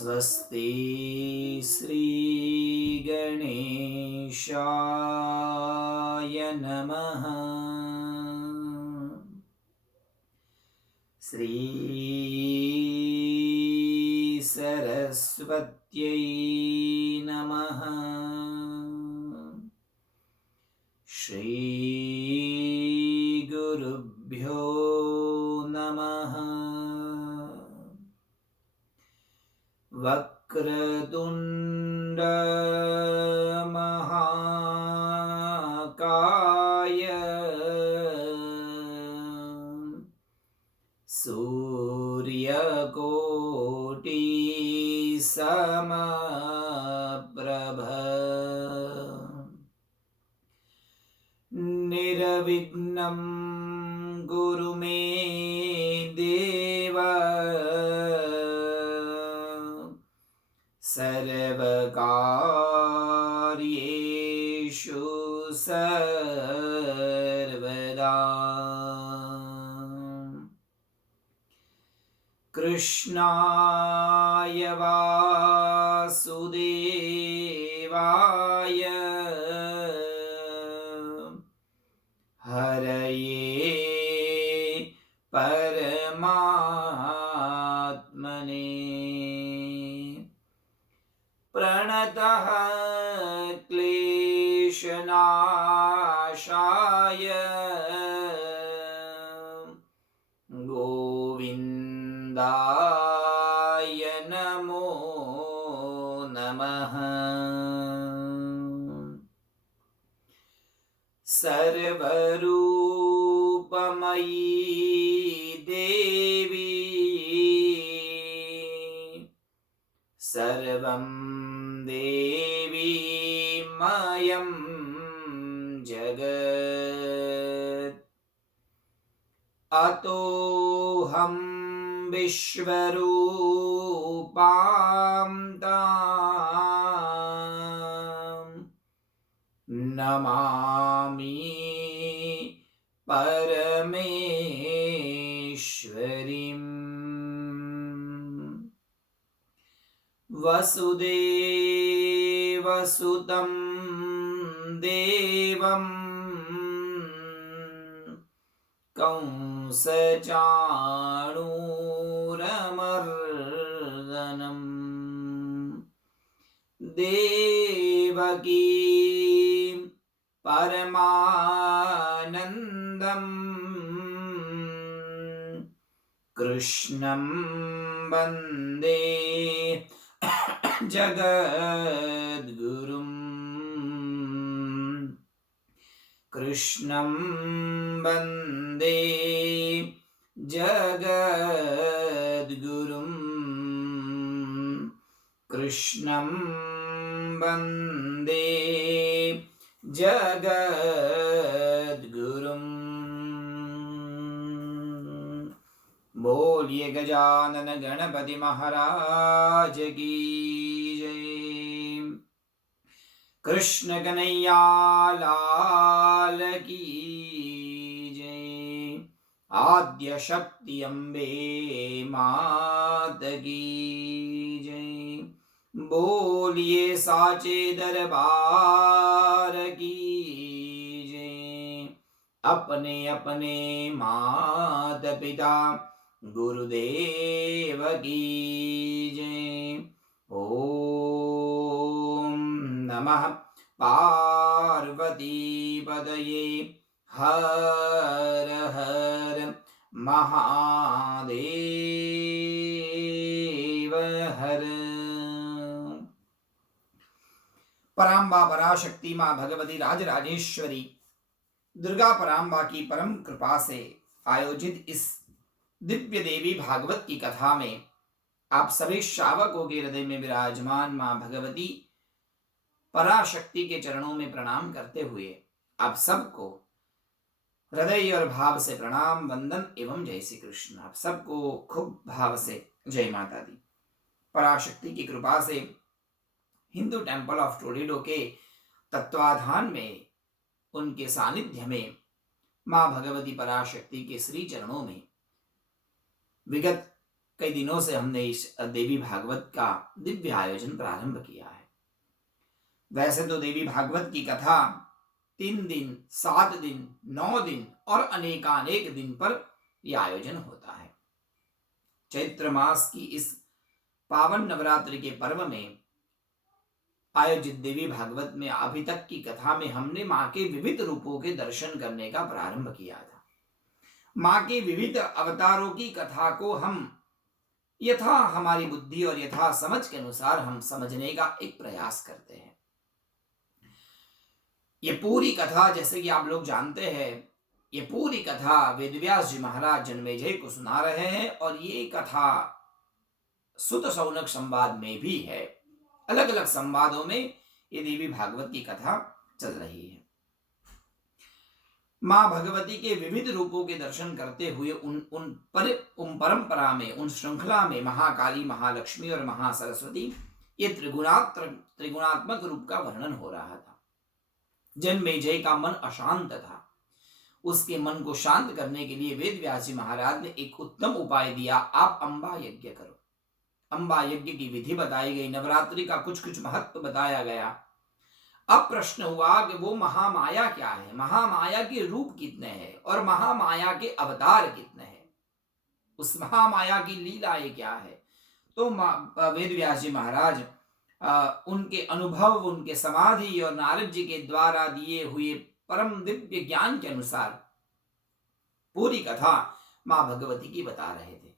स्वस्ति श्री गणेशाय नमः। श्री सरस्वत्यै नमः। श्री गुरुभ्यो नमः। वक्रतुण्ड महाकाय सूर्यकोटि समप्रभ निर्विघ्नं कुरु मे देव सर्वकार्येषु सर्वदा। कृष्णाय वासुदेवाय हरये परमात्मने प्रणतः क्लेशनाशाय गोविन्दाय नमो नमः। सर्वरूपमयी देवी सर्वं देवीमयं जगत् अतोऽहं विश्वरूपां तां नमामि परमेश्वरीम्। वसुदेवसुतं देवं कंसचाणूरमर्दनं देवकी परमानन्दं कृष्णं वन्दे जगद्गुरुम्। कृष्णं वन्दे जगद्गुरुम्। कृष्णं वन्दे जगद्गुरुम्। बोलिए गजानन गणपति महाराज की जय। कृष्ण कन्हैया लाल की जय। आद्य शक्ति अम्बे मात की जय। बोलिए साचे दरबार की जय। अपने अपने मात पिता गुरुदेव की जय। ओम नमः पार्वती पतये हर हर महादेव हर। पराम्बा पराशक्ति मां भगवती राजराजेश्वरी दुर्गा पराम्बा की परम कृपा से आयोजित इस दिव्य देवी भागवत की कथा में आप सभी श्रावकों के हृदय में विराजमान मां भगवती पराशक्ति के चरणों में प्रणाम करते हुए आप सबको हृदय और भाव से प्रणाम वंदन एवं जय श्री कृष्ण। आप सबको खूब भाव से जय माता दी। पराशक्ति की कृपा से हिंदू टेम्पल ऑफ टोलेडो के तत्वाधान में उनके सानिध्य में मां भगवती पराशक्ति के श्री चरणों में विगत कई दिनों से हमने इस देवी भागवत का दिव्य आयोजन प्रारंभ किया है। वैसे तो देवी भागवत की कथा 3 दिन, 7 दिन, 9 दिन और अनेकानेक दिन पर यह आयोजन होता है। चैत्र मास की इस पावन नवरात्रि के पर्व में आयोजित देवी भागवत में अभी तक की कथा में हमने मां के विविध रूपों के दर्शन करने का प्रारंभ किया था। मां के विविध अवतारों की कथा को हम यथा हमारी बुद्धि और यथा समझ के अनुसार हम समझने का एक प्रयास करते हैं। ये पूरी कथा, जैसे कि आप लोग जानते हैं, ये पूरी कथा वेदव्यास जी महाराज जन्मेजय को सुना रहे हैं और ये कथा सुत शौनक संवाद में भी है। अलग अलग संवादों में ये देवी भागवत की कथा चल रही है। मां भगवती के विविध रूपों के दर्शन करते हुए उन परंपरा में, उन श्रृंखला में महाकाली, महालक्ष्मी और महासरस्वती, ये त्रिगुणात्मक रूप का वर्णन हो रहा था। जन्मेजय का मन अशांत था। उसके मन को शांत करने के लिए वेदव्यास जी महाराज ने एक उत्तम उपाय दिया, आप अंबा यज्ञ करो। अंबा यज्ञ की विधि बताई गई, नवरात्रि का कुछ कुछ महत्व बताया गया। अब प्रश्न हुआ कि वो महामाया क्या है, महामाया के रूप कितने हैं और महामाया के अवतार कितने हैं, उस महामाया की लीलाएं क्या है। तो वेदव्यास जी महाराज उनके अनुभव, उनके समाधि और नारद जी के द्वारा दिए हुए परम दिव्य ज्ञान के अनुसार पूरी कथा मां भगवती की बता रहे थे।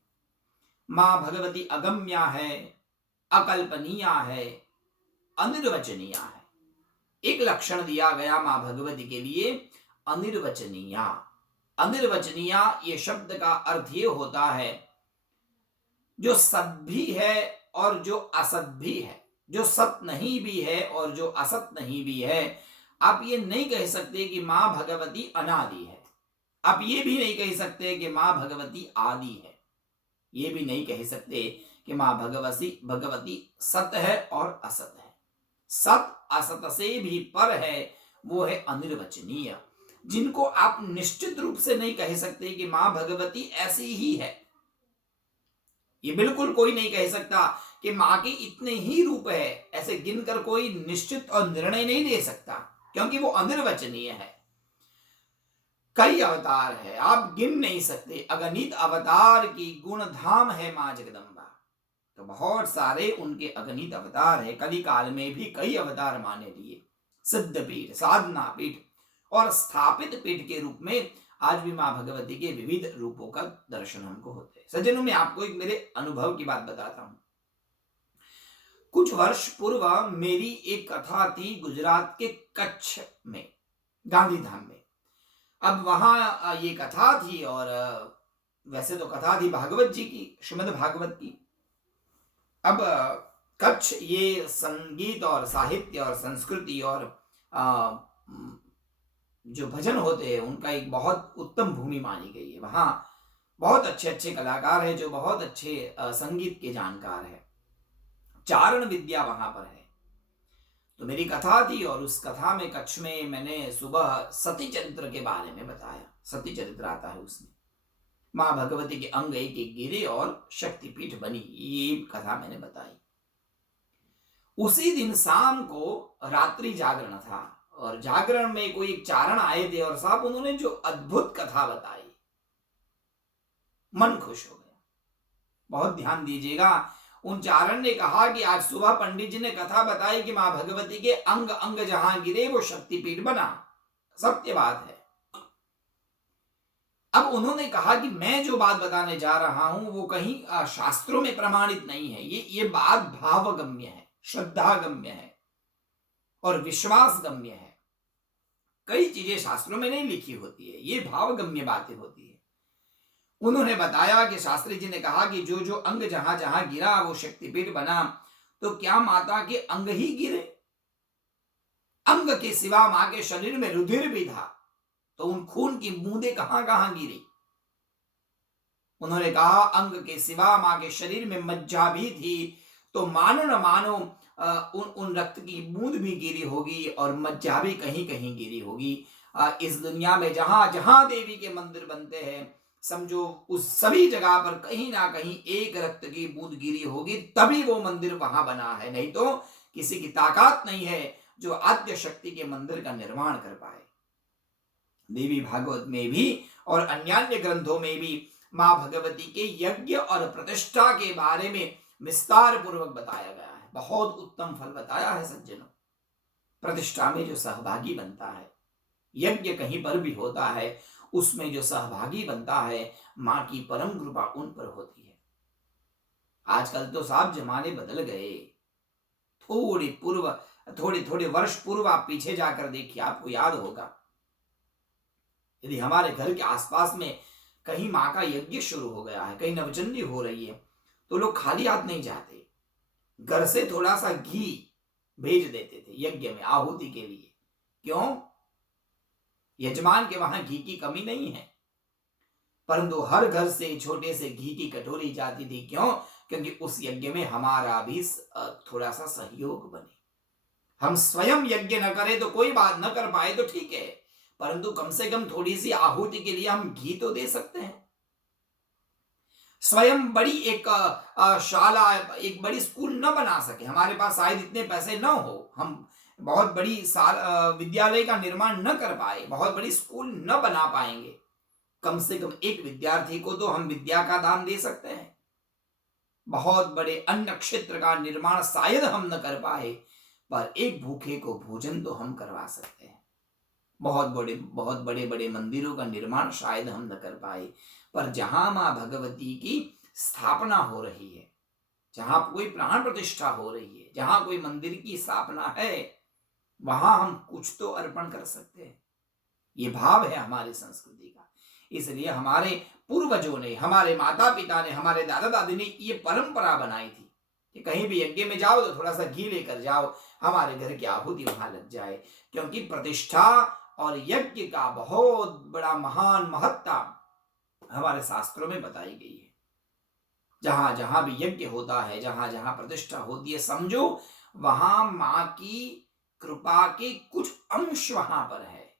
मां भगवती अगम्या है, अकल्पनीया है, अनिर्वचनीया है। एक लक्षण दिया गया मां भगवती के लिए, अनिर्वचनीया। अनिर्वचनीया ये शब्द का अर्थ ये होता है जो सत भी है और जो असत भी है, जो सत नहीं भी है और जो असत नहीं भी है। आप ये नहीं कह सकते कि मां भगवती अनादि है, आप ये भी नहीं कह सकते कि मां भगवती आदि है, ये भी नहीं कह सकते कि मां भगवती सत है और असत है। सत असत से भी पर है, वो है अनिर्वचनीय, जिनको आप निश्चित रूप से नहीं कह सकते कि मां भगवती ऐसी ही है। ये बिल्कुल कोई नहीं कह सकता कि मां के इतने ही रूप है, ऐसे गिनकर कोई निश्चित और निर्णय नहीं दे सकता, क्योंकि वो अनिर्वचनीय है। कई अवतार है, आप गिन नहीं सकते। अगणित अवतार की गुण धाम है मां जगदम्बा, तो बहुत सारे उनके अगणित अवतार है। कली काल में भी कई अवतार माने लिए, सिद्ध पीठ, साधना पीठ और स्थापित पीठ के रूप में आज भी मां भगवती के विविध रूपों का दर्शन हमको होते हैं। सज्जनों, मैं आपको एक मेरे अनुभव की बात बताता हूं। कुछ वर्ष पूर्व मेरी एक कथा थी गुजरात के कच्छ में, गांधीधाम में। अब वहां ये कथा थी और वैसे तो कथा थी भागवत जी की, श्रीमद् भागवत की। अब कच्छ ये संगीत और साहित्य और संस्कृति और जो भजन होते हैं उनका एक बहुत उत्तम भूमि मानी गई है। वहां बहुत अच्छे अच्छे कलाकार हैं जो बहुत अच्छे संगीत के जानकार हैं। चारण विद्या वहां पर है। तो मेरी कथा थी और उस कथा में कच्छ में मैंने सुबह सती चरित्र के बारे में बताया। सती चरित्र आता है उसमें, मां भगवती के अंग एक एक गिरे और शक्तिपीठ बनी, ये कथा मैंने बताई। उसी दिन शाम को रात्रि जागरण था और जागरण में कोई एक चारण आए थे और साहब उन्होंने जो अद्भुत कथा बताई, मन खुश हो गया। बहुत ध्यान दीजिएगा, उन चारण ने कहा कि आज सुबह पंडित जी ने कथा बताई कि मां भगवती के अंग अंग जहां गिरे वो शक्तिपीठ बना। सत्य बात है। अब उन्होंने कहा कि मैं जो बात बताने जा रहा हूं वो कहीं शास्त्रों में प्रमाणित नहीं है, ये बात भावगम्य है, श्रद्धागम्य है और विश्वासगम्य है। कई चीजें शास्त्रों में नहीं लिखी होती है, ये भावगम्य बातें होती है। उन्होंने बताया कि शास्त्री जी ने कहा कि जो जो अंग जहां जहां गिरा वो शक्तिपीठ बना। तो क्या माता के अंग ही गिरे? अंग के सिवा मां के शरीर में रुधिर भी था, तो उन खून की बूंदें कहां कहां गिरी? उन्होंने कहा अंग के सिवा मां के शरीर में मज्जा भी थी, तो मानो न मानो उन रक्त की बूंद भी गिरी होगी और मज्जा भी कहीं कहीं गिरी होगी। इस दुनिया में जहां जहां देवी के मंदिर बनते हैं समझो उस सभी जगह पर कहीं ना कहीं एक रक्त की बूंद गिरी होगी, तभी वो मंदिर वहां बना है, नहीं तो किसी की ताकत नहीं है जो आद्य शक्ति के मंदिर का निर्माण कर पाए। देवी भागवत में भी और अन्य ग्रंथों में भी मां भगवती के यज्ञ और प्रतिष्ठा के बारे में विस्तार पूर्वक बताया गया है। बहुत उत्तम फल बताया है सज्जनों। प्रतिष्ठा में जो सहभागी बनता है, यज्ञ कहीं पर भी होता है, उसमें जो सहभागी बनता है, मां की परम कृपा उन पर होती है। आजकल तो साहब जमाने बदल गए। थोड़े थोड़े वर्ष पूर्व आप पीछे जाकर देखिए, आपको याद होगा, यदि हमारे घर के आसपास में कहीं मां का यज्ञ शुरू हो गया है, कहीं नवचंडी हो रही है, तो लोग खाली हाथ नहीं जाते, घर से थोड़ा सा घी भेज देते थे यज्ञ में आहुति के लिए। क्यों? यजमान के वहां घी की कमी नहीं है, परंतु हर घर से छोटे से घी की कटोरी जाती थी। क्यों? क्योंकि उस यज्ञ में हमारा भी थोड़ा सा सहयोग बने। हम स्वयं यज्ञ न करें तो कोई बात, न कर पाए तो ठीक है, परंतु कम से कम थोड़ी सी आहुति के लिए हम घी तो दे सकते हैं। स्वयं बड़ी एक शाला, एक बड़ी स्कूल न बना सके, हमारे पास शायद इतने पैसे न हो, हम बहुत बड़ी विद्यालय का निर्माण न कर पाए, बहुत बड़ी स्कूल न बना पाएंगे, कम से कम एक विद्यार्थी को तो हम विद्या का दान दे सकते हैं। बहुत बड़े अन्न क्षेत्र का निर्माण शायद हम न कर पाए, पर एक भूखे को भोजन तो हम करवा सकते हैं। बहुत बड़े बड़े मंदिरों का निर्माण शायद हम न कर पाए, पर जहां मां भगवती की स्थापना हो रही है, जहां कोई प्राण प्रतिष्ठा हो रही है, जहां कोई मंदिर की स्थापना है, वहां हम कुछ तो अर्पण कर सकते हैं। ये भाव है हमारी संस्कृति का। इसलिए हमारे पूर्वजों ने, हमारे माता पिता ने, हमारे दादा दादी ने ये परंपरा बनाई थी कि कहीं भी यज्ञ में जाओ तो थोड़ा सा घी लेकर जाओ, हमारे घर की आहुति वहां लग जाए। क्योंकि प्रतिष्ठा और यज्ञ का बहुत बड़ा महान महत्ता हमारे शास्त्रों में बताई गई है। जहां जहां भी यज्ञ होता है, जहां जहां प्रतिष्ठा होती है, समझो वहां मां की कृपा के कुछ अंश वहां पर है।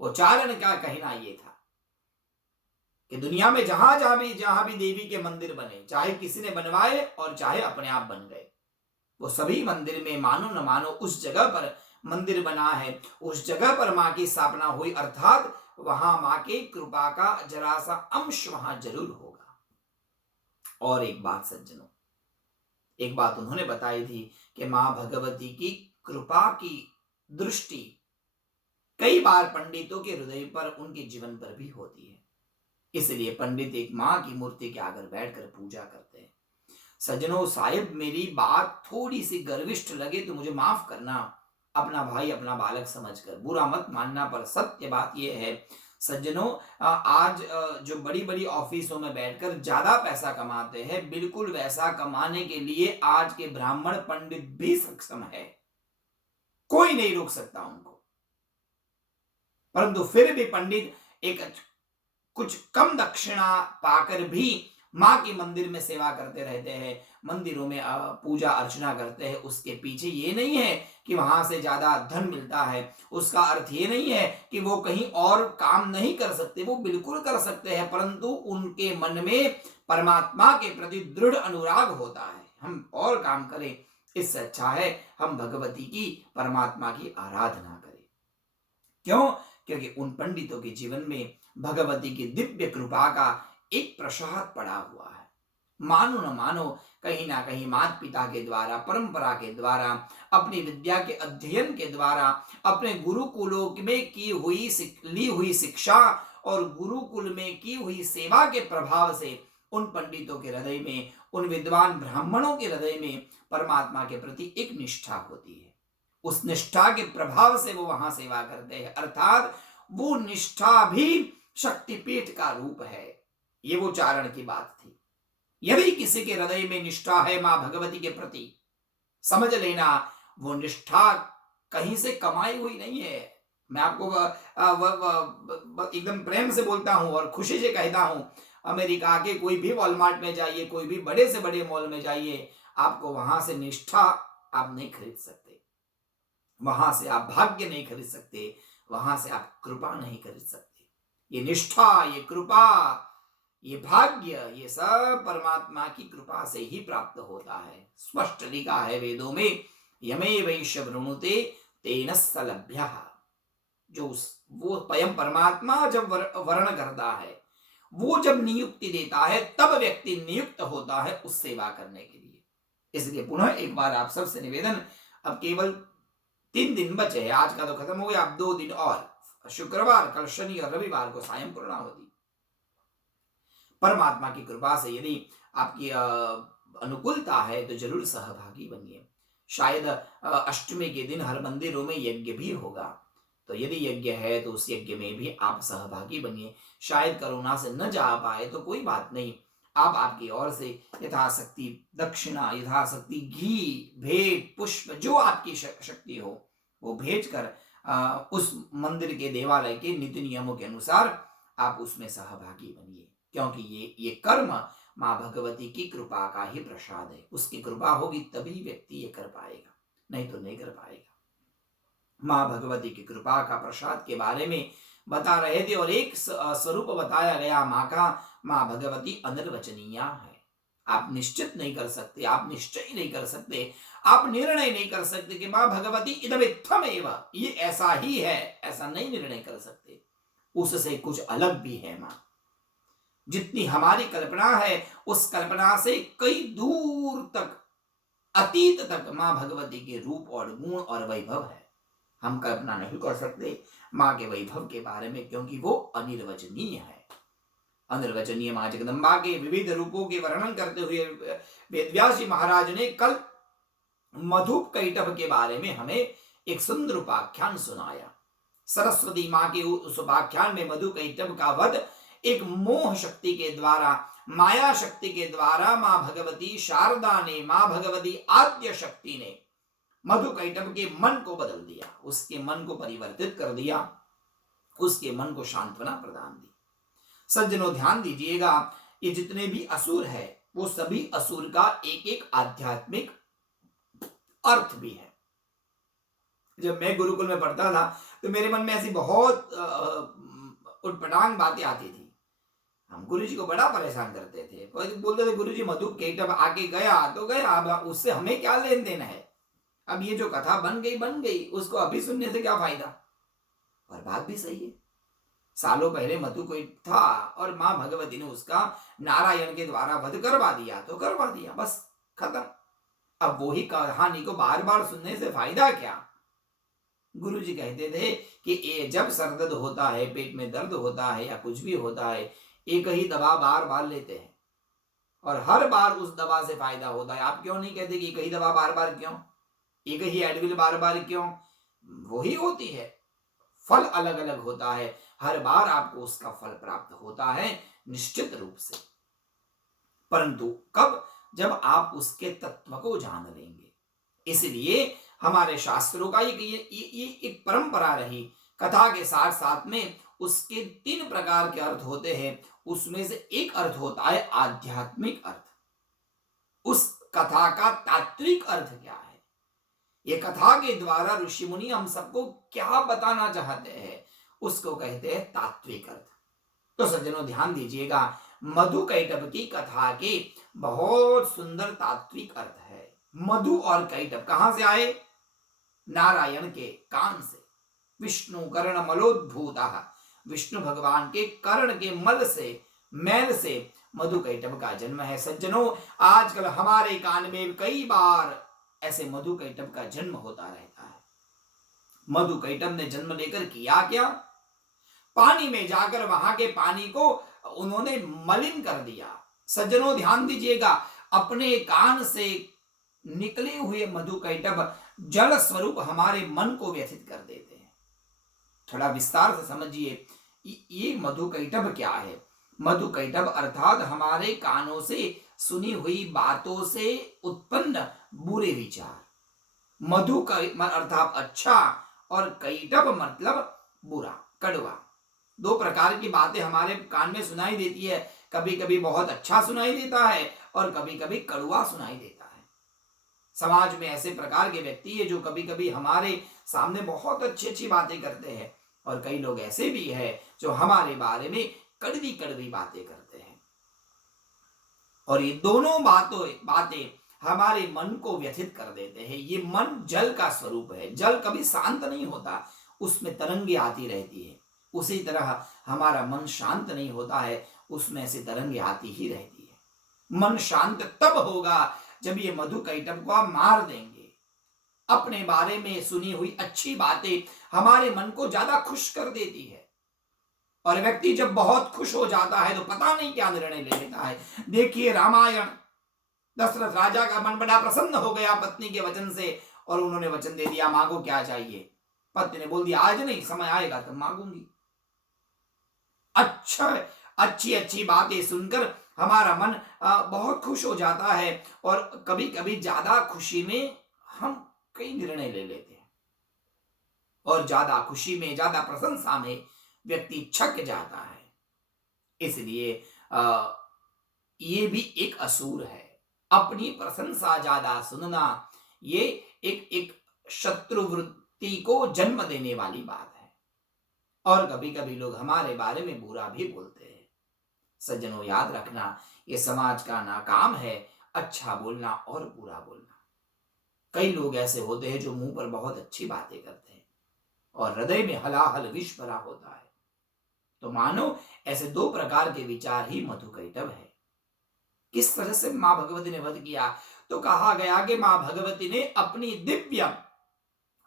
वो चारण का कहना ये था कि दुनिया में जहां भी देवी के मंदिर बने, चाहे किसी ने बनवाए और चाहे अपने आप बन गए, वो सभी मंदिर में मानो न मानो उस जगह पर मंदिर बना है, उस जगह पर मां की स्थापना हुई, अर्थात वहां मां की कृपा का जरा सा अंश वहां जरूर होगा। और एक बात सज्जनों, एक बात उन्होंने बताई थी कि मां भगवती की कृपा की दृष्टि कई बार पंडितों के हृदय पर, उनके जीवन पर भी होती है। इसलिए पंडित एक मां की मूर्ति के आगे बैठकर पूजा करते हैं। सज्जनों, शायद मेरी बात थोड़ी सी गर्विष्ठ लगे तो मुझे माफ करना, अपना भाई अपना बालक समझकर बुरा मत मानना, पर सत्य बात यह है सज्जनों, आज जो बड़ी बड़ी ऑफिसों में बैठकर ज्यादा पैसा कमाते हैं, बिल्कुल वैसा कमाने के लिए आज के ब्राह्मण पंडित भी सक्षम है, कोई नहीं रोक सकता उनको। परंतु फिर भी पंडित एक कुछ कम दक्षिणा पाकर भी मां के मंदिर में सेवा करते रहते हैं, मंदिरों में पूजा अर्चना करते हैं। उसके पीछे ये नहीं है कि वहां से ज्यादा धन मिलता है, उसका अर्थ ये नहीं है कि वो कहीं और काम नहीं कर सकते, वो बिल्कुल कर सकते हैं, परंतु उनके मन में परमात्मा के प्रति दृढ़ अनुराग होता है। हम और काम करें, इससे अच्छा है हम भगवती की, परमात्मा की आराधना करें। क्यों? क्योंकि उन पंडितों के जीवन में भगवती की दिव्य कृपा का एक प्रसाद पड़ा हुआ है। मानो न मानो कहीं ना कहीं माता पिता के द्वारा, परंपरा के द्वारा, अपनी विद्या के अध्ययन के द्वारा, अपने गुरुकुलों में ली हुई शिक्षा और गुरुकुल में की हुई सेवा के प्रभाव से उन पंडितों के हृदय में, उन विद्वान ब्राह्मणों के हृदय में परमात्मा के प्रति एक निष्ठा होती है। उस निष्ठा के प्रभाव से वो वहां सेवा करते हैं, अर्थात वो निष्ठा भी शक्तिपीठ का रूप है। ये वो चारण की बात थी। यदि किसी के हृदय में निष्ठा है मां भगवती के प्रति, समझ लेना वो निष्ठा कहीं से कमाई हुई नहीं है। मैं आपको एकदम प्रेम से बोलता हूं और खुशी से कहता हूं, अमेरिका के कोई भी वॉलमार्ट में जाइए, कोई भी बड़े से बड़े मॉल में जाइए, आपको वहां से निष्ठा आप नहीं खरीद सकते, वहां से आप भाग्य नहीं खरीद सकते, वहां से आप कृपा नहीं खरीद सकते। ये निष्ठा, ये कृपा ये भाग्य ये सब परमात्मा की कृपा से ही प्राप्त होता है। स्पष्ट लिखा है वेदों में, यमे वैश्य वृणुते तेन सलभ्य। जो वो स्वयं परमात्मा जब वर्ण करता है, वो जब नियुक्ति देता है, तब व्यक्ति नियुक्त होता है उस सेवा करने के लिए। इसलिए पुनः एक बार आप सबसे निवेदन, अब केवल 3 दिन बचे हैं, आज का तो खत्म हो गया, अब 2 दिन और, शुक्रवार, कल शनि और रविवार को सायं पूर्णाहुति। परमात्मा की कृपा से यदि आपकी अनुकूलता है तो जरूर सहभागी बनिए। शायद अष्टमी के दिन हर मंदिरों में यज्ञ भी होगा, तो यदि यज्ञ है तो उस यज्ञ में भी आप सहभागी बनिए। शायद कोरोना से न जा पाए तो कोई बात नहीं, आप आपकी ओर से यथाशक्ति दक्षिणा, यथाशक्ति घी, भेंट, पुष्प, जो आपकी शक्ति हो वो भेजकर उस मंदिर के देवालय के नीति नियमों के अनुसार आप उसमें सहभागी बनिए, क्योंकि ये कर्म माँ भगवती की कृपा का ही प्रसाद है। उसकी कृपा होगी तभी व्यक्ति ये कर पाएगा, नहीं तो नहीं कर पाएगा। माँ भगवती की कृपा का प्रसाद के बारे में बता रहे थे और एक स्वरूप बताया गया माँ का, माँ भगवती अनिर्वचनीय है। आप निश्चित नहीं कर सकते, आप निश्चय नहीं कर सकते, आप निर्णय नहीं कर सकते कि माँ भगवती इदमित्थम एव, ये ऐसा ही है, ऐसा नहीं निर्णय कर सकते। उससे कुछ अलग भी है माँ। जितनी हमारी कल्पना है उस कल्पना से कई दूर तक, अतीत तक माँ भगवती के रूप और गुण और वैभव है। हम कल्पना नहीं कर सकते माँ के वैभव के बारे में, क्योंकि वो अनिर्वचनीय है। अनिर्वचनीय माँ जगदम्बा के विविध रूपों के वर्णन करते हुए वेदव्यास जी महाराज ने कल मधुप कैटभ के बारे में हमें एक सुंदर उपाख्यान सुनाया। सरस्वती माँ के उस उपाख्यान में मधु कैटभ का वध एक मोह शक्ति के द्वारा, माया शक्ति के द्वारा माँ भगवती शारदा ने, माँ भगवती आद्य शक्ति ने मधु कैटभ के मन को बदल दिया, उसके मन को परिवर्तित कर दिया, उसके मन को सांत्वना प्रदान दी। सज्जनों ध्यान दीजिएगा, ये जितने भी असुर है वो सभी असुर का एक एक आध्यात्मिक अर्थ भी है। जब मैं गुरुकुल में पढ़ता था तो मेरे मन में ऐसी बहुत उटपटांग बातें आती थी। हम गुरुजी को बड़ा परेशान करते थे, बोलते थे गुरुजी मधु कैटभ आके गया तो गया, अब उससे हमें क्या लेन देन है, अब ये जो कथा बन गई, उसको अभी सुनने से क्या फायदा। और बात भी सही है, सालों पहले मधु कोई था और माँ भगवती ने उसका नारायण के द्वारा वध करवा दिया तो करवा दिया, बस खत्म। अब वही कहानी को बार बार सुनने से फायदा क्या। गुरुजी कहते थे कि जब सर दर्द होता है, पेट में दर्द होता है या कुछ भी होता है, एक ही दवा बार बार लेते हैं और हर बार उस दवा से फायदा होता है। आप क्यों नहीं कहते कि एक ही दवा बार बार क्यों, एक ही एडविल बार बार क्यों, वही होती है, फल अलग अलग होता है, हर बार आपको उसका फल प्राप्त होता है निश्चित रूप से, परंतु कब, जब आप उसके तत्व को जान लेंगे। इसलिए हमारे शास्त्रों का ये एक परंपरा रही, कथा के साथ साथ में उसके 3 प्रकार के अर्थ होते हैं, उसमें से एक अर्थ होता है आध्यात्मिक अर्थ। उस कथा का तात्विक अर्थ क्या है, ये कथा के द्वारा ऋषि मुनि हम सबको क्या बताना चाहते हैं, उसको कहते हैं तात्विक अर्थ। तो सज्जनों ध्यान दीजिएगा, मधु कैटभ की कथा के बहुत सुंदर तात्विक अर्थ है। मधु और कैटभ कहां से आए, नारायण के कान से, विष्णु कर्ण मलोद्भूतः, विष्णु भगवान के कर्ण के मल से, मैल से मधु कैटभ का जन्म है। सज्जनों आजकल हमारे कान में कई बार ऐसे मधु कैटभ का जन्म होता रहता है। मधु कैटभ ने जन्म लेकर किया क्या, पानी में जाकर वहां के पानी को उन्होंने मलिन कर दिया। सज्जनों ध्यान दीजिएगा, अपने कान से निकले हुए मधु कैटभ जल स्वरूप हमारे मन को व्यथित कर देते हैं। थोड़ा विस्तार से समझिए, ये मधु कैटभ क्या है। मधु कैटभ अर्थात हमारे कानों से सुनी हुई बातों से उत्पन्न बुरे विचार। मधु का अर्थात अच्छा और कैटभ मतलब बुरा, कड़वा। 2 प्रकार की बातें हमारे कान में सुनाई देती है, कभी कभी बहुत अच्छा सुनाई देता है और कभी कभी कड़वा सुनाई देता है। समाज में ऐसे प्रकार के व्यक्ति है जो कभी कभी हमारे सामने बहुत अच्छी अच्छी बातें करते हैं और कई लोग ऐसे भी है जो हमारे बारे में कड़वी कड़वी बातें करते हैं। और ये दोनों बातें हमारे मन को व्यथित कर देते हैं। ये मन जल का स्वरूप है, जल कभी शांत नहीं होता, उसमें तरंगे आती रहती है। उसी तरह हमारा मन शांत नहीं होता है, उसमें से तरंगे आती ही रहती है। मन शांत तब होगा जब ये मधुकैटभ को आप मार देंगे। अपने बारे में सुनी हुई अच्छी बातें हमारे मन को ज्यादा खुश कर देती है, और व्यक्ति जब बहुत खुश हो जाता है तो पता नहीं क्या निर्णय ले लेता है। देखिए रामायण, दशरथ राजा का मन बड़ा प्रसन्न हो गया पत्नी के वचन से, और उन्होंने वचन दे दिया मांगो क्या चाहिए। पत्नी ने बोल दिया आज नहीं, समय आएगा तब मांगूंगी। अच्छी अच्छी बातें सुनकर हमारा मन बहुत खुश हो जाता है, और कभी कभी ज्यादा खुशी में हम कई निर्णय ले लेते हैं, और ज्यादा खुशी में, ज्यादा प्रशंसा में व्यक्ति छक जाता है। इसलिए ये भी एक असुर है। अपनी प्रशंसा ज्यादा सुनना, ये एक शत्रु वृत्ति को जन्म देने वाली बात है। और कभी कभी लोग हमारे बारे में बुरा भी बोलते हैं। सज्जनों, याद रखना, ये समाज का नाकाम है, अच्छा बोलना और बुरा बोलना। कई लोग ऐसे होते हैं जो मुंह पर बहुत अच्छी बातें करते हैं और हृदय में हलाहल विष भरा होता है। तो मानो ऐसे दो प्रकार के विचार ही मधुकैटभ है। किस तरह से मां भगवती ने वध किया? तो कहा गया कि मां भगवती ने अपनी दिव्य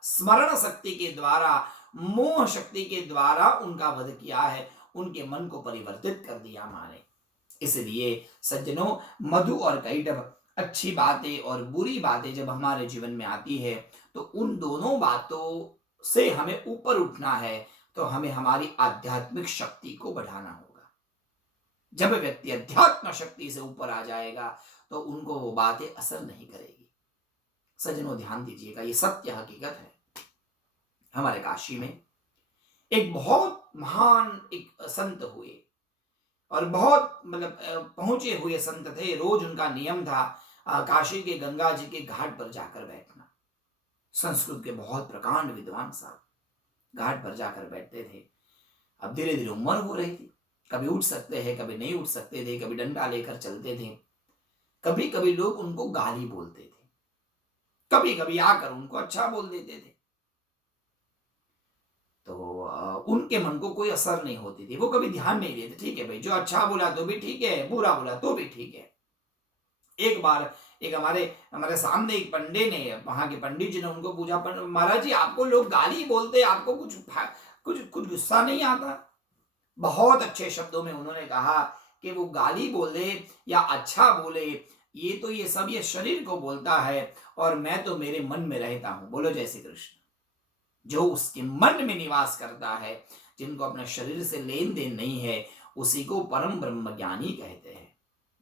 स्मरण शक्ति के द्वारा, मोह शक्ति के द्वारा उनका वध किया है, उनके मन को परिवर्तित कर दिया मां ने। इसलिए सज्जनों, मधु और कैटभ, अच्छी बातें और बुरी बातें जब हमारे जीवन में आती है तो उन दोनों बातों से हमें ऊपर उठना है, तो हमें हमारी आध्यात्मिक शक्ति को बढ़ाना होगा। जब व्यक्ति अध्यात्म शक्ति से ऊपर आ जाएगा तो उनको वो बातें असर नहीं करेगी। सज्जनों, ध्यान दीजिएगा, ये सत्य हकीकत है। हमारे काशी में एक बहुत महान एक संत हुए, और बहुत पहुंचे हुए संत थे। रोज उनका नियम था काशी के गंगा जी के घाट पर जाकर बैठना। संस्कृत के बहुत प्रकांड विद्वान साहब घाट पर जाकर बैठते थे। अब धीरे धीरे उम्र हो रही थी, कभी उठ सकते हैं, कभी नहीं उठ सकते थे, कभी डंडा लेकर चलते थे। कभी कभी लोग उनको गाली बोलते थे, कभी कभी आकर उनको अच्छा बोल देते थे। तो उनके मन को कोई असर नहीं होती थी, वो कभी ध्यान नहीं देते। ठीक है भाई, जो अच्छा बोला तो भी ठीक है, बुरा बोला तो भी ठीक है। एक बार एक हमारे सामने एक पंडित ने, वहां के पंडित जी ने उनको पूछा, महाराज जी आपको लोग गाली बोलते, आपको कुछ गुस्सा नहीं आता? बहुत अच्छे शब्दों में उन्होंने कहा कि वो गाली बोले या अच्छा बोले, ये सब ये शरीर को बोलता है, और मैं तो मेरे मन में रहता हूं। बोलो जय श्री कृष्ण। जो उसके मन में निवास करता है, जिनको अपने शरीर से लेन देन नहीं है, उसी को परम ब्रह्म ज्ञानी कहते हैं।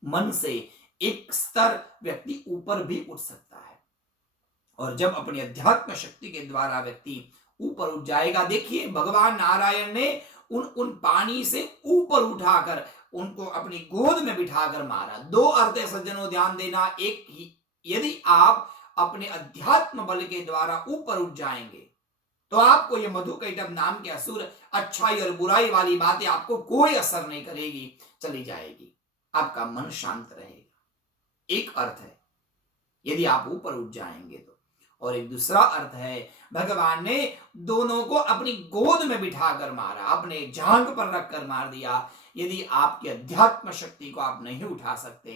मन से एक स्तर व्यक्ति ऊपर भी उठ सकता है, और जब अपनी अध्यात्म शक्ति के द्वारा व्यक्ति ऊपर उठ जाएगा, देखिए भगवान नारायण ने उन पानी से ऊपर उठाकर उनको अपनी गोद में बिठाकर मारा। दो अर्थ है सज्जनों, ध्यान देना। एक ही, यदि आप अपने अध्यात्म बल के द्वारा ऊपर उठ जाएंगे तो आपको ये मधुकैटभ नाम के असुर, अच्छाई और बुराई वाली बातें आपको कोई असर नहीं करेगी, चली जाएगी, आपका मन शांत रहेगा। एक अर्थ है यदि आप ऊपर उठ जाएंगे तो, और एक दूसरा अर्थ है भगवान ने दोनों को अपनी गोद में बिठाकर मारा, अपने जांघ पर रखकर मार दिया। यदि आपकी अध्यात्म शक्ति को आप नहीं उठा सकते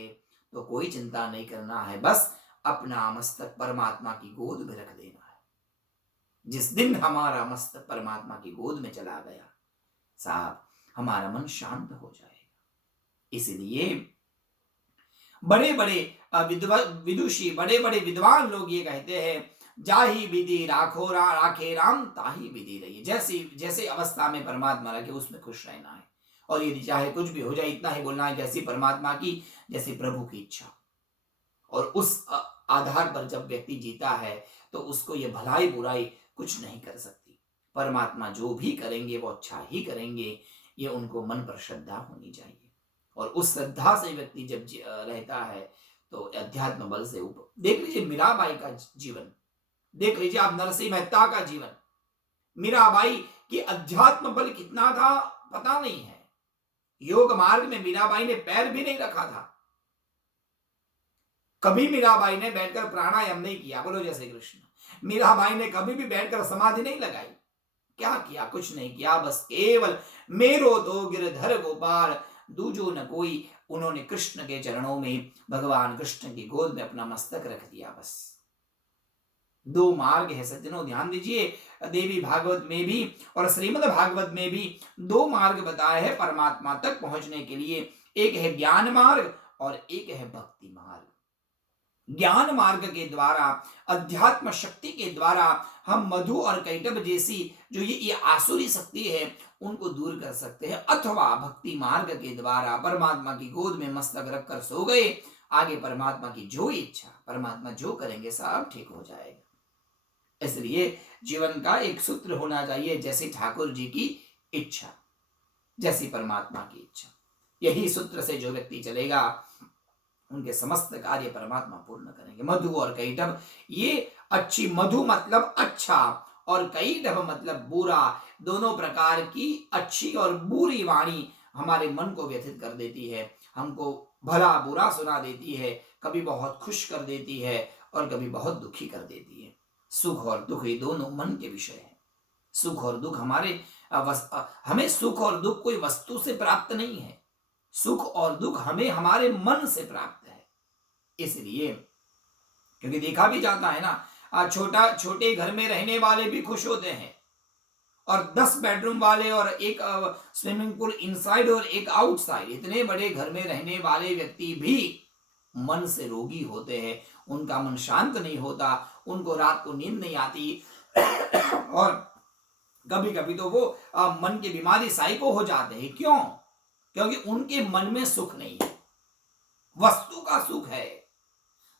तो कोई चिंता नहीं करना है, बस अपना मस्तक परमात्मा की गोद में रख देना है। जिस दिन हमारा मस्तक परमात्मा की गोद में चला गया साहब, हमारा मन शांत हो जाएगा। इसलिए बड़े बड़े विदुषी, बड़े बड़े विद्वान लोग ये कहते हैं, जाही विधि राखे राम ताही विधि रही। जैसे अवस्था में परमात्मा रखे उसमें खुश रहना है, और यदि चाहे कुछ भी हो जाए इतना ही बोलना है, जैसी परमात्मा की, जैसी प्रभु की इच्छा। और उस आधार पर जब व्यक्ति जीता है तो उसको ये भलाई बुराई कुछ नहीं कर सकती। परमात्मा जो भी करेंगे वो अच्छा ही करेंगे, ये उनको मन पर श्रद्धा होनी चाहिए। और उस श्रद्धा से व्यक्ति जब रहता है तो अध्यात्म बल से ऊपर। देख लीजिए मीराबाई का जीवन, देख लीजिए आप नरसिंह मेहता का जीवन। मीराबाई की अध्यात्म बल कितना था पता नहीं है। योग मार्ग में मीराबाई ने पैर भी नहीं रखा था, कभी मीराबाई ने बैठकर प्राणायाम नहीं किया, बोलो जय श्री कृष्ण। मीराबाई ने कभी भी बैठकर समाधि नहीं लगाई। क्या किया? कुछ नहीं किया, बस केवल मेरो तो गिरधर गोपाल दूजो न कोई। उन्होंने कृष्ण के चरणों में, भगवान कृष्ण की गोद में अपना मस्तक रख दिया। बस दो मार्ग है सज्जनों, ध्यान दीजिए। देवी भागवत में भी और श्रीमद् भागवत में भी दो मार्ग बताए हैं परमात्मा तक पहुंचने के लिए। एक है ज्ञान मार्ग और एक है भक्ति मार्ग। ज्ञान मार्ग के द्वारा, अध्यात्म शक्ति के द्वारा हम मधु और कैटभ जैसी जो ये आसुरी शक्ति है उनको दूर कर सकते हैं, अथवा भक्ति मार्ग के द्वारा परमात्मा की गोद में मस्तक रखकर सो गए। आगे परमात्मा की जो इच्छा, परमात्मा जो करेंगे सब ठीक हो जाएगा। इसलिए जीवन का एक सूत्र होना चाहिए, जैसे ठाकुर जी की इच्छा, जैसी परमात्मा की इच्छा। यही सूत्र से जो व्यक्ति चलेगा उनके समस्त कार्य परमात्मा पूर्ण करेंगे। मधु और कैटभ, ये अच्छी, मधु मतलब अच्छा और कैटभ मतलब बुरा, दोनों प्रकार की अच्छी और बुरी वाणी हमारे मन को व्यथित कर देती है, हमको भला बुरा सुना देती है, कभी बहुत खुश कर देती है और कभी बहुत दुखी कर देती है। सुख और दुख ये दोनों मन के विषय है। सुख और दुख हमें सुख और दुख कोई वस्तु से प्राप्त नहीं है, सुख और दुख हमें हमारे मन से प्राप्त है। इसलिए क्योंकि देखा भी जाता है ना, छोटे घर में रहने वाले भी खुश होते हैं, और 10 बेडरूम वाले और एक स्विमिंग पूल इनसाइड और एक आउटसाइड, इतने बड़े घर में रहने वाले व्यक्ति भी मन से रोगी होते हैं। उनका मन शांत नहीं होता, उनको रात को नींद नहीं आती और कभी कभी तो वो मन की बीमारी साइको हो जाते हैं। क्यों? क्योंकि उनके मन में सुख नहीं है। वस्तु का सुख है,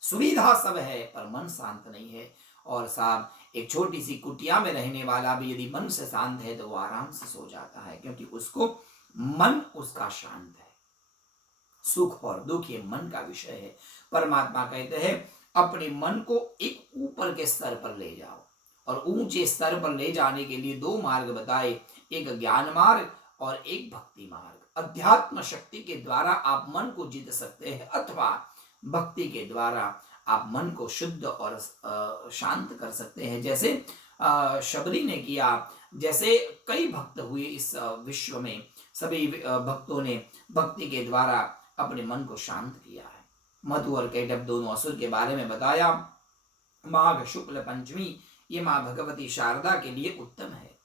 सुविधा सब है, पर मन शांत नहीं है। और साहब, एक छोटी सी कुटिया में रहने वाला भी यदि मन से शांत है तो वो आराम से सो जाता है, क्योंकि उसको मन उसका शांत है। सुख और दुख ये मन का विषय है। परमात्मा कहते हैं अपने मन को एक ऊपर के स्तर पर ले जाओ, और ऊंचे स्तर पर ले जाने के लिए दो मार्ग बताए, एक ज्ञान मार्ग और एक भक्ति मार्ग। अध्यात्म शक्ति के द्वारा आप मन को जीत सकते हैं, अथवा भक्ति के द्वारा आप मन को शुद्ध और शांत कर सकते हैं, जैसे शबरी ने किया, जैसे कई भक्त हुए इस विश्व में। सभी भक्तों ने भक्ति के द्वारा अपने मन को शांत किया है। मधु और कैटभ दोनों असुर के बारे में बताया। माघ शुक्ल पंचमी ये माँ भगवती शारदा के लिए उत्तम है।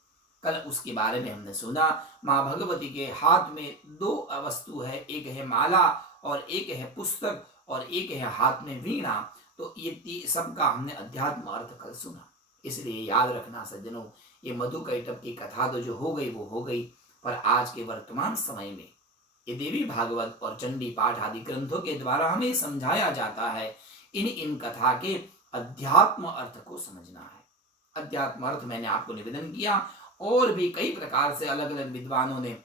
कल उसके बारे में हमने सुना। माँ भगवती के हाथ में दो वस्तु है, एक है माला और एक है पुस्तक और एक है हाथ में वीणा। तो ये सबका हमने अध्यात्म अर्थ कल सुना। इसलिए याद रखना सज्जनों, ये मधु कैटभ की कथा तो जो हो गई वो हो गई, पर आज के वर्तमान समय में ये देवी भागवत और चंडी पाठ आदि ग्रंथों के द्वारा हमें समझाया जाता है। इन कथा के अध्यात्म अर्थ को समझना है। अध्यात्म अर्थ मैंने आपको निवेदन किया, और भी कई प्रकार से अलग अलग विद्वानों ने,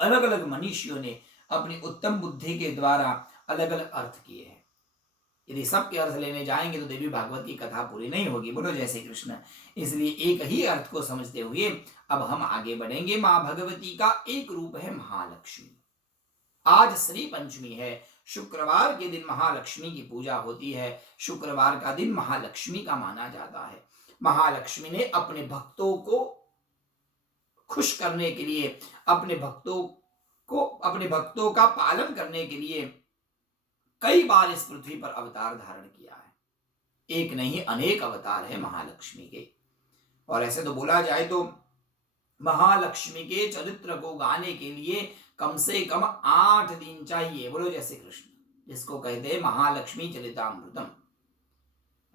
अलग अलग मनीषियों ने अपनी उत्तम बुद्धि के द्वारा अलग अलग अर्थ किए हैं। यदि सबके अर्थ लेने जाएंगे तो देवी भागवत की कथा पूरी नहीं होगी। बोलो जय श्री कृष्ण। इसलिए एक ही अर्थ को समझते हुए अब हम आगे बढ़ेंगे। माँ भगवती का एक रूप है महालक्ष्मी। आज श्री पंचमी है, शुक्रवार के दिन महालक्ष्मी की पूजा होती है। शुक्रवार का दिन महालक्ष्मी का माना जाता है। महालक्ष्मी ने अपने भक्तों को खुश करने के लिए, अपने भक्तों का पालन करने के लिए कई बार इस पृथ्वी पर अवतार धारण किया है। एक नहीं अनेक अवतार है महालक्ष्मी के। और ऐसे तो बोला जाए तो महालक्ष्मी के चरित्र को गाने के लिए कम से कम 8 दिन चाहिए। बोलो जय श्री कृष्ण, जिसको कहते हैं महालक्ष्मी चरितामृतम।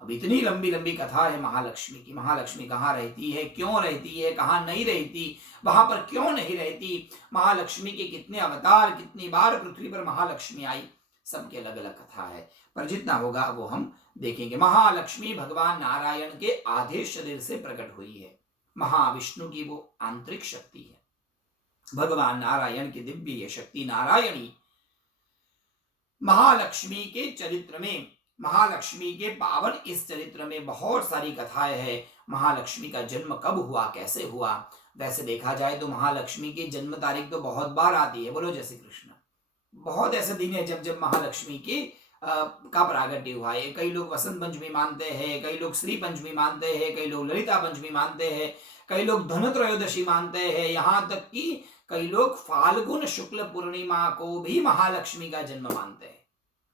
अब इतनी लंबी लंबी कथा है महालक्ष्मी की। महालक्ष्मी कहाँ रहती है, क्यों रहती है, कहाँ नहीं रहती, वहां पर क्यों नहीं रहती, महालक्ष्मी के कितने अवतार, कितनी बार पृथ्वी पर महालक्ष्मी आई, सबकी अलग अलग कथा है। पर जितना होगा वो हम देखेंगे। महालक्ष्मी भगवान नारायण के आधे शरीर से प्रकट हुई है। महाविष्णु की वो आंतरिक शक्ति है। भगवान नारायण की दिव्य शक्ति नारायणी। महालक्ष्मी के चरित्र में, महालक्ष्मी के पावन इस चरित्र में बहुत सारी कथाएं हैं। महालक्ष्मी का जन्म कब हुआ, कैसे हुआ। वैसे देखा जाए तो महालक्ष्मी की जन्म तारीख तो बहुत बार आती है। बोलो जय श्री कृष्ण। बहुत ऐसे दिन है जब जब महालक्ष्मी की का प्रागट्य हुआ है। कई लोग वसंत पंचमी मानते हैं, कई लोग श्री पंचमी मानते हैं, कई लोग ललिता पंचमी मानते हैं, कई लोग धनत्रयोदशी मानते हैं, यहाँ तक कि कई लोग फाल्गुन शुक्ल पूर्णिमा को भी महालक्ष्मी का जन्म मानते हैं।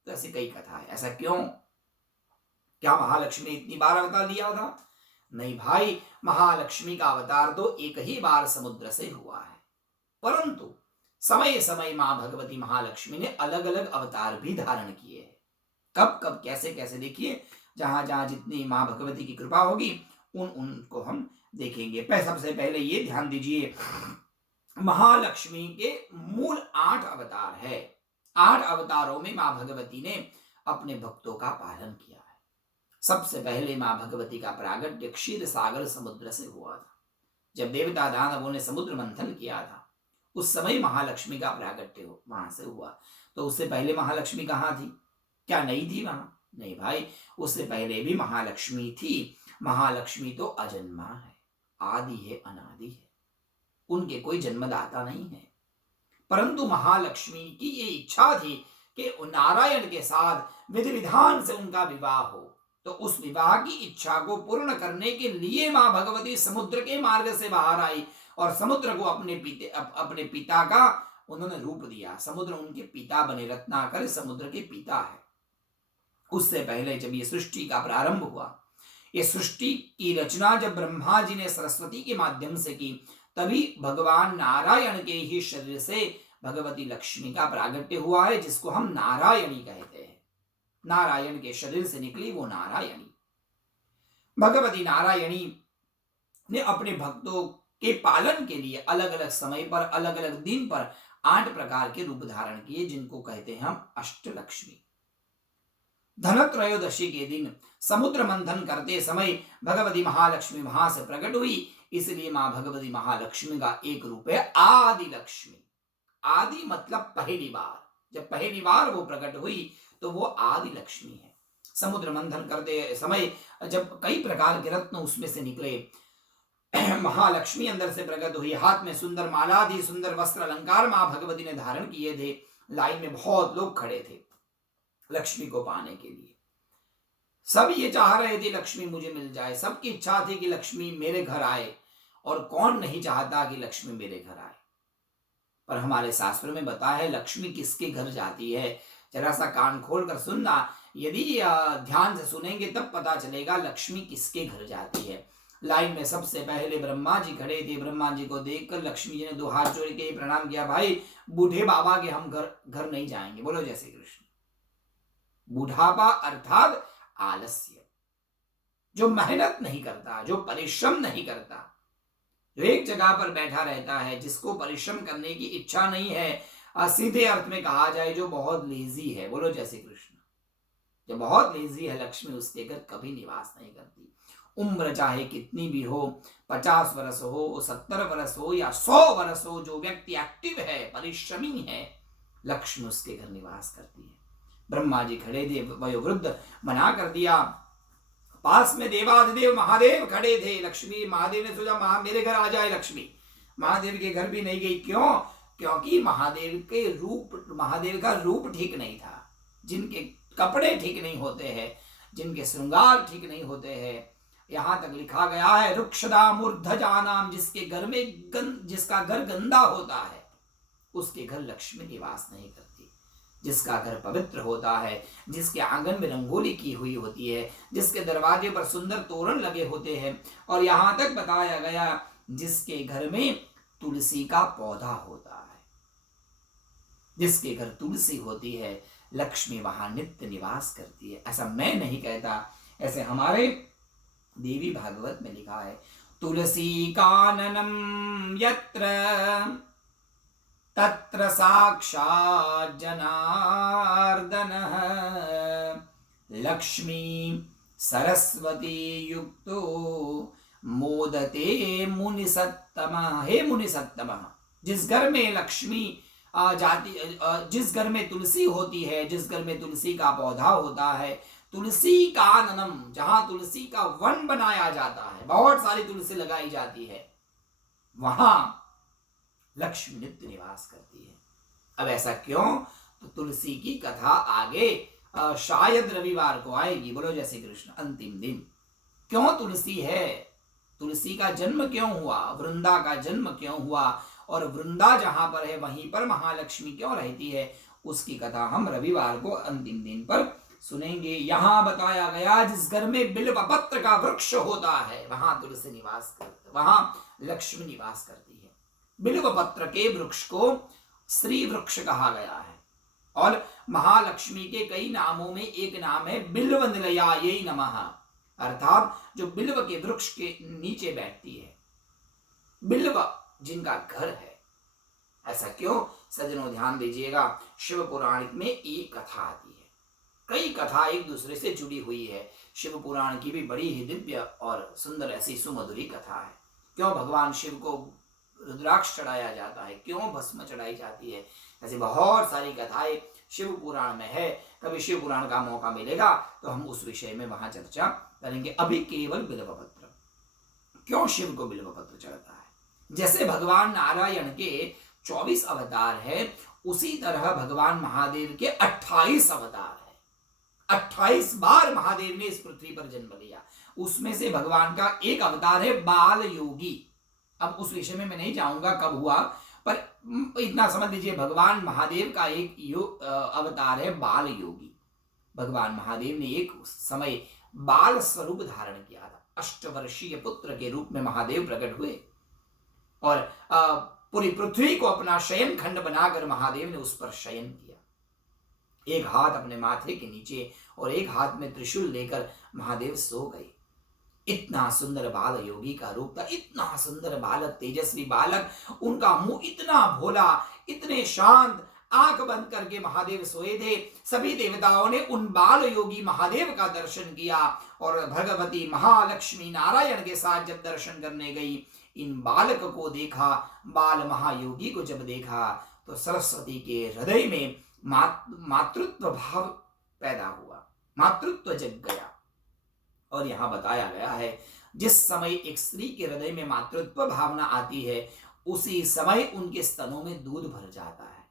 तो ऐसी कई कथा है। ऐसा क्यों? क्या महालक्ष्मी इतनी बार अवतार लिया था? नहीं भाई, महालक्ष्मी का अवतार तो एक ही बार समुद्र से हुआ है, परंतु समय समय मां भगवती महालक्ष्मी ने अलग अलग अवतार भी धारण किए हैं। कब कब कैसे कैसे देखिए, जहां जहां जितनी मां भगवती की कृपा होगी उनको हम देखेंगे। सबसे पहले ये ध्यान दीजिए, महालक्ष्मी के मूल 8 अवतार है। 8 अवतारों में मां भगवती ने अपने भक्तों का पालन किया है। सबसे पहले मां भगवती का प्रागट्य क्षीर सागर समुद्र से हुआ था। जब देवता दानवों ने समुद्र मंथन किया था, उस समय महालक्ष्मी का प्रागट्य वहां से हुआ। तो उससे पहले महालक्ष्मी कहाँ थी? क्या नहीं थी वहां? नहीं भाई, उससे पहले भी महालक्ष्मी थी। महालक्ष्मी तो अजन्मा है, आदि है, अनादि है, उनके कोई जन्मदाता नहीं है। परंतु महालक्ष्मी की ये इच्छा थी कि नारायण के साथ विधि विधान से उनका विवाह हो। तो उस विवाह की इच्छा को पूर्ण करने के लिए मां भगवती समुद्र के मार्ग से बाहर आई और समुद्र को अपने पिता का उन्होंने रूप दिया। समुद्र उनके पिता बने, रत्नाकर समुद्र के पिता है। उससे पहले जब ये सृष्टि का प्रारंभ हुआ, ये सृष्टि की रचना जब ब्रह्मा जी ने सरस्वती के माध्यम से की, तभी भगवान नारायण के ही शरीर से भगवती लक्ष्मी का प्रागट्य हुआ है, जिसको हम नारायणी कहते हैं। नारायण के शरीर से निकली वो नारायणी। भगवती नारायणी ने अपने भक्तों के पालन के लिए अलग अलग समय पर, अलग अलग दिन पर 8 प्रकार के रूप धारण किए, जिनको कहते हैं हम अष्टलक्ष्मी। धनत्रयोदशी के दिन समुद्र मंथन करते समय भगवती महालक्ष्मी वहां से प्रकट हुई, इसलिए मां भगवती महालक्ष्मी का एक रूप है आदि लक्ष्मी। आदि मतलब पहली बार, जब पहली बार वो प्रकट हुई तो वो आदि लक्ष्मी है। समुद्र मंथन करते समय जब कई प्रकार के रत्न उसमें से निकले, महालक्ष्मी अंदर से प्रकट हुई। हाथ में सुंदर माला थी, सुंदर वस्त्र अलंकार मां भगवती ने धारण किए थे। लाइन में बहुत लोग खड़े थे लक्ष्मी को पाने के लिए। सब ये चाह रहे थे लक्ष्मी मुझे मिल जाए, सबकी इच्छा थी कि लक्ष्मी मेरे घर आए, और कौन नहीं चाहता कि लक्ष्मी मेरे घर आए। पर हमारे शास्त्रों में बताया है लक्ष्मी किसके घर जाती है। जरा सा कान खोल कर सुनना, यदि ध्यान से सुनेंगे तब पता चलेगा लक्ष्मी किसके घर जाती है। लाइन में सबसे पहले ब्रह्मा जी खड़े थे। ब्रह्मा जी को देखकर लक्ष्मी जी ने 2 हाथ जोड़ के प्रणाम किया, भाई बूढ़े बाबा के हम घर नहीं जाएंगे। बोलो जय श्री कृष्ण। बुढ़ापा अर्थात आलस्य, जो मेहनत नहीं करता, जो परिश्रम नहीं करता, जो एक जगह पर बैठा रहता है, जिसको परिश्रम करने की इच्छा नहीं है, सीधे अर्थ में कहा जाए जो बहुत लेजी है। बोलो जय श्री कृष्ण। जो बहुत लेजी है, लक्ष्मी उसके घर कभी निवास नहीं करती। उम्र चाहे कितनी भी हो, 50 वर्ष हो, 70 वर्ष हो या 100 वर्ष हो, जो व्यक्ति एक्टिव है, परिश्रमी है, लक्ष्मी उसके घर निवास करती है। ब्रह्मा जी खड़े थे, वयोवृद्ध मना कर दिया। पास में देवाधिदेव महादेव खड़े थे। लक्ष्मी महादेव ने सोचा मेरे घर आ जाए लक्ष्मी। महादेव के घर भी नहीं गई। क्यों? क्योंकि महादेव का रूप ठीक नहीं था। जिनके कपड़े ठीक नहीं होते हैं, जिनके श्रृंगार ठीक नहीं होते हैं, यहां तक लिखा गया है रुक्षदा मूर्धजानाम, जिसका घर गंदा होता है उसके घर लक्ष्मी निवास नहीं करती। जिसका घर पवित्र होता है, जिसके आंगन में रंगोली की हुई होती है, जिसके दरवाजे पर सुंदर तोरण लगे होते हैं, और यहां तक बताया गया जिसके घर में तुलसी का पौधा होता है, जिसके घर तुलसी होती है, लक्ष्मी वहां नित्य निवास करती है। ऐसा मैं नहीं कहता, ऐसे हमारे देवी भागवत में लिखा है, तुलसी काननम यत्र तत्र साक्षात् जनार्दनः लक्ष्मी सरस्वती युक्तो मोदते मुनिसत्तमः। हे मुनिसत्तमः, जिस घर में लक्ष्मी जिस घर में तुलसी होती है, जिस घर में तुलसी का पौधा होता है, तुलसी काननम, जहां तुलसी का वन बनाया जाता है, बहुत सारी तुलसी लगाई जाती है, वहां लक्ष्मी नित्य निवास करती है। अब ऐसा क्यों? तो तुलसी की कथा आगे शायद रविवार को आएगी। बोलो जय श्री कृष्ण। अंतिम दिन क्यों तुलसी है, तुलसी का जन्म क्यों हुआ, वृंदा का जन्म क्यों हुआ, और वृंदा जहां पर है वहीं पर महालक्ष्मी क्यों रहती है, उसकी कथा हम रविवार को अंतिम दिन पर सुनेंगे। यहां बताया गया जिस घर में बिल्व पत्र का वृक्ष होता है वहां तुलसी निवास करती, वहां लक्ष्मी निवास करती है। बिल्व पत्र के वृक्ष को श्री वृक्ष कहा गया है, और महालक्ष्मी के कई नामों में एक नाम है बिल्व निलयायै नमः, अर्थात जो बिल्व के वृक्ष के नीचे बैठती है, बिल्व जिनका घर है। ऐसा क्यों सज्जनों, ध्यान दीजिएगा। शिव पुराण में एक कथा आती है, कई कथा एक दूसरे से जुड़ी हुई है। शिव पुराण की भी बड़ी ही दिव्य और सुंदर ऐसी सुमधुरी कथा है। क्यों भगवान शिव को रुद्राक्ष चढ़ाया जाता है, क्यों भस्म चढ़ाई जाती है, ऐसी बहुत सारी कथाएं शिव पुराण में है। कभी शिव पुराण का मौका मिलेगा तो हम उस विषय में वहां चर्चा करेंगे। अभी केवल बिल्वपत्र, क्यों शिव को बिल्वपत्र चढ़ता है। जैसे भगवान नारायण के 24 अवतार है, उसी तरह भगवान महादेव के 28 अवतार है। 28 बार महादेव ने इस पृथ्वी पर जन्म लिया। उसमें से भगवान का एक अवतार है बाल योगी। अब उस विषय में मैं नहीं जाऊंगा कब हुआ, पर इतना समझ लीजिए भगवान महादेव का एक अवतार है बाल योगी। भगवान महादेव ने एक समय बाल स्वरूप धारण किया था। 8 वर्षीय पुत्र के रूप में महादेव प्रकट हुए, और पूरी पृथ्वी को अपना शयन खंड बनाकर महादेव ने उस पर शयन किया। एक हाथ अपने माथे के नीचे और एक हाथ में त्रिशूल लेकर महादेव सो गए। इतना सुंदर बाल योगी का रूप था, इतना सुंदर बालक, तेजस्वी बालक, उनका मुंह इतना भोला, इतने शांत, आंख बंद करके महादेव सोए थे। सभी देवताओं ने उन बाल योगी महादेव का दर्शन किया, और भगवती महालक्ष्मी नारायण के साथ जब दर्शन करने गई, इन बालक को देखा, बाल महायोगी को जब देखा, तो सरस्वती के हृदय में मातृत्व भाव पैदा हुआ, मातृत्व जग गया। और यहां बताया गया है जिस समय एक स्त्री के हृदय में मातृत्व भावना आती है, उसी समय उनके स्तनों में दूध भर जाता है।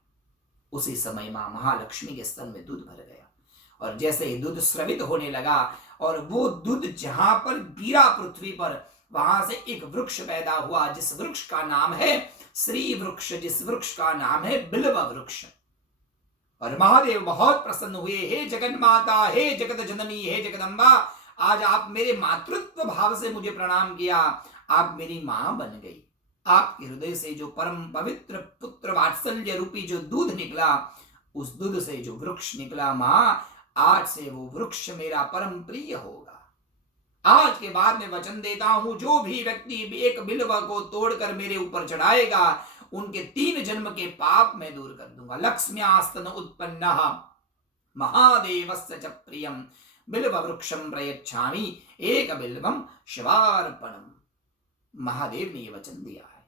उसी समय मां महालक्ष्मी के स्तन में दूध भर गया, और जैसे ही दूध स्रवित होने लगा, और वो दूध जहां पर गिरा पृथ्वी पर, वहां से एक वृक्ष पैदा हुआ, जिस वृक्ष का नाम है श्री वृक्ष, जिस वृक्ष का नाम है बिल्व वृक्ष। और महादेव बहुत प्रसन्न हुए। हे जगन माता, हे जगत जननी, हे जगदम्बा, आज आप मेरे मातृत्व भाव से मुझे प्रणाम किया, आप मेरी मां बन गई। आपके हृदय से जो परम पवित्र पुत्र वात्सल्य रूपी जो दूध निकला, उस दूध से जो वृक्ष निकला, मां आज से वो वृक्ष मेरा परम प्रिय होगा। आज के बाद मैं वचन देता हूं, जो भी व्यक्ति एक बिल्व को तोड़कर मेरे ऊपर चढ़ाएगा, उनके 3 जन्म के पाप मैं दूर कर दूंगा। लक्ष्म्यास्तन उत्पन्नः महादेवस्य च प्रियम बिल्व वृक्षम प्रयच्छामि एक बिल्वम शिवार्पणम। महादेव ने यह वचन दिया है।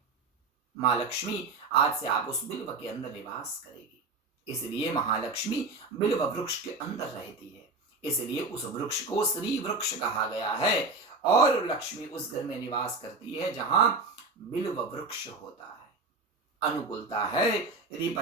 मां लक्ष्मी आज से आप उस बिल्व के अंदर निवास करेगी, इसलिए महालक्ष्मी बिल्व वृक्ष के अंदर रहती है, इसलिए उस वृक्ष को श्री वृक्ष कहा गया है। और लक्ष्मी उस घर में निवास करती है जहां बिल्व वृक्ष होता है। अनुकूलता है, यदि